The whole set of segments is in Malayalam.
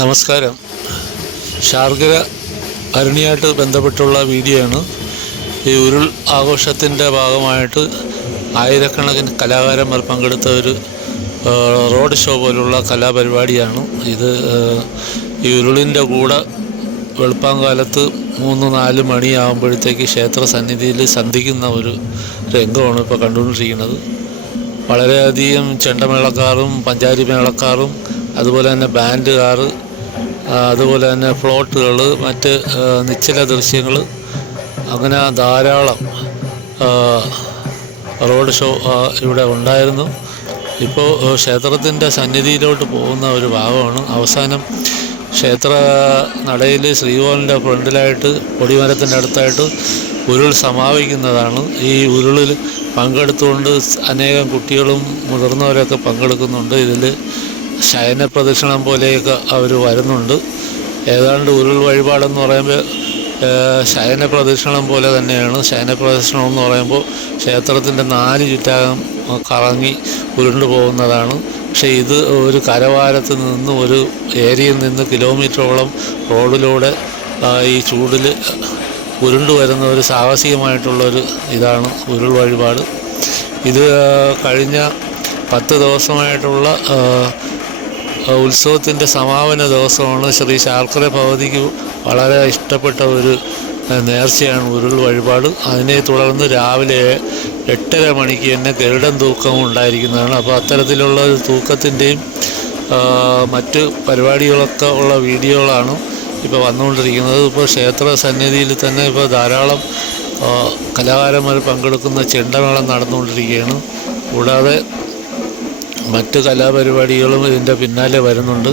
നമസ്കാരം. ശാർഗര അരണിയായിട്ട് ബന്ധപ്പെട്ടുള്ള വീഡിയോ ആണ്. ഈ ഉരുൾ ആഘോഷത്തിൻ്റെ ഭാഗമായിട്ട് ആയിരക്കണക്കിന് കലാകാരന്മാർ പങ്കെടുത്ത ഒരു റോഡ് ഷോ പോലുള്ള കലാപരിപാടിയാണ് ഇത്. ഈ ഉരുളിൻ്റെ കൂടെ വെളുപ്പാങ്കാലത്ത് 3-4 മണിയാകുമ്പോഴത്തേക്ക് ക്ഷേത്ര സന്നിധിയിൽ സന്ധിക്കുന്ന ഒരു രംഗമാണ് ഇപ്പോൾ കണ്ടുകൊണ്ടിരിക്കുന്നത്. വളരെയധികം ചെണ്ടമേളക്കാരും പഞ്ചാരി മേളക്കാരും അതുപോലെ തന്നെ ബാൻഡുകാർ, അതുപോലെ തന്നെ ഫ്ലോട്ടുകൾ, മറ്റ് നിശ്ചല ദൃശ്യങ്ങൾ, അങ്ങനെ ധാരാളം റോഡ് ഷോ ഇവിടെ ഉണ്ടായിരുന്നു. ഇപ്പോൾ ക്ഷേത്രത്തിൻ്റെ സന്നിധിയിലോട്ട് പോകുന്ന ഒരു ഭാഗമാണ്. അവസാനം ക്ഷേത്ര നടയിൽ ശ്രീകോവിലിൻ്റെ ഫ്രണ്ടിലായിട്ട് കൊടിമരത്തിൻ്റെ അടുത്തായിട്ട് ഉരുൾ സമാപിക്കുന്നതാണ്. ഈ ഉരുളിൽ പങ്കെടുത്തുകൊണ്ട് അനേകം കുട്ടികളും മുതിർന്നവരൊക്കെ പങ്കെടുക്കുന്നുണ്ട്. ഇതിൽ ശയന പ്രദക്ഷിണം പോലെയൊക്കെ അവർ വരുന്നുണ്ട്. ഏതാണ്ട് ഉരുൾ വഴിപാടെന്ന് പറയുമ്പോൾ ശയന പ്രദക്ഷിണം പോലെ തന്നെയാണ്. ശയന പ്രദക്ഷിണം എന്ന് പറയുമ്പോൾ ക്ഷേത്രത്തിൻ്റെ 4 ചുറ്റാകം കറങ്ങി ഉരുണ്ടു പോകുന്നതാണ്. പക്ഷേ ഇത് ഒരു കരവാരത്ത് നിന്ന് ഒരു ഏരിയയിൽ നിന്ന് കിലോമീറ്ററോളം റോഡിലൂടെ ഈ ചൂടിൽ ഉരുണ്ടു വരുന്ന ഒരു സാഹസികമായിട്ടുള്ളൊരു ഇതാണ് ഉരുൾ വഴിപാട്. ഇത് കഴിഞ്ഞ 10 ദിവസമായിട്ടുള്ള ഉത്സവത്തിൻ്റെ സമാപന ദിവസമാണ്. ശ്രീ ശാർക്കര ഭഗവതിക്ക് വളരെ ഇഷ്ടപ്പെട്ട ഒരു നേർച്ചയാണ് ഉരുൾ വഴിപാട്. അതിനെ തുടർന്ന് രാവിലെ 8:30 മണിക്ക് തന്നെ ഗരുഡൻ തൂക്കവും ഉണ്ടായിരിക്കുന്നതാണ്. അപ്പോൾ അത്തരത്തിലുള്ള ഒരു തൂക്കത്തിൻ്റെയും മറ്റ് പരിപാടികളൊക്കെ ഉള്ള വീഡിയോകളാണ് ഇപ്പോൾ വന്നുകൊണ്ടിരിക്കുന്നത്. ഇപ്പോൾ ക്ഷേത്ര സന്നിധിയിൽ തന്നെ ഇപ്പോൾ ധാരാളം കലാകാരന്മാർ പങ്കെടുക്കുന്ന ചെണ്ടമേളം നടന്നുകൊണ്ടിരിക്കുകയാണ്. കൂടാതെ മറ്റ് കലാപരിപാടികളും ഇതിൻ്റെ പിന്നാലെ വരുന്നുണ്ട്.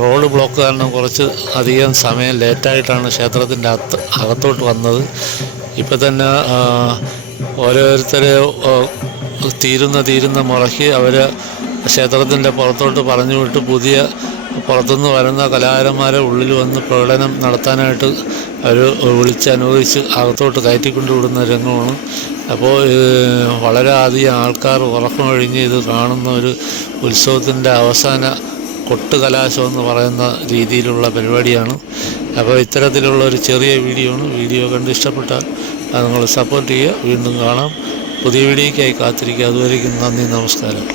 റോഡ് ബ്ലോക്ക് കാരണം കുറച്ച് അധികം സമയം ലേറ്റായിട്ടാണ് ക്ഷേത്രത്തിൻ്റെ അകത്തോട്ട് വന്നത്. ഇപ്പം തന്നെ ഓരോരുത്തരെ തീരുന്ന മുറയ്ക്ക് അവർ ക്ഷേത്രത്തിൻ്റെ പുറത്തോട്ട് പറഞ്ഞു വിട്ട് പുറത്തുനിന്ന് വരുന്ന കലാകാരന്മാരെ ഉള്ളിൽ വന്ന് പ്രകടനം നടത്താനായിട്ട് അവർ വിളിച്ചനുവദിച്ച് അകത്തോട്ട് കയറ്റിക്കൊണ്ടു വിടുന്ന രംഗമാണ്. അപ്പോൾ വളരെ അധികം ആൾക്കാർ ഉറക്കമൊഴിഞ്ഞ് ഇത് കാണുന്ന ഒരു ഉത്സവത്തിൻ്റെ അവസാന കൊട്ടുകലാശം എന്ന് പറയുന്ന രീതിയിലുള്ള പരിപാടിയാണ്. അപ്പോൾ ഇത്തരത്തിലുള്ള ഒരു ചെറിയ വീഡിയോ കണ്ട് ഇഷ്ടപ്പെട്ടാൽ അത് നിങ്ങൾ സപ്പോർട്ട് ചെയ്യുക. വീണ്ടും കാണാം. പുതിയ വീഡിയോയ്ക്കായി കാത്തിരിക്കുക. അതുവരേക്കും നന്ദി, നമസ്കാരം.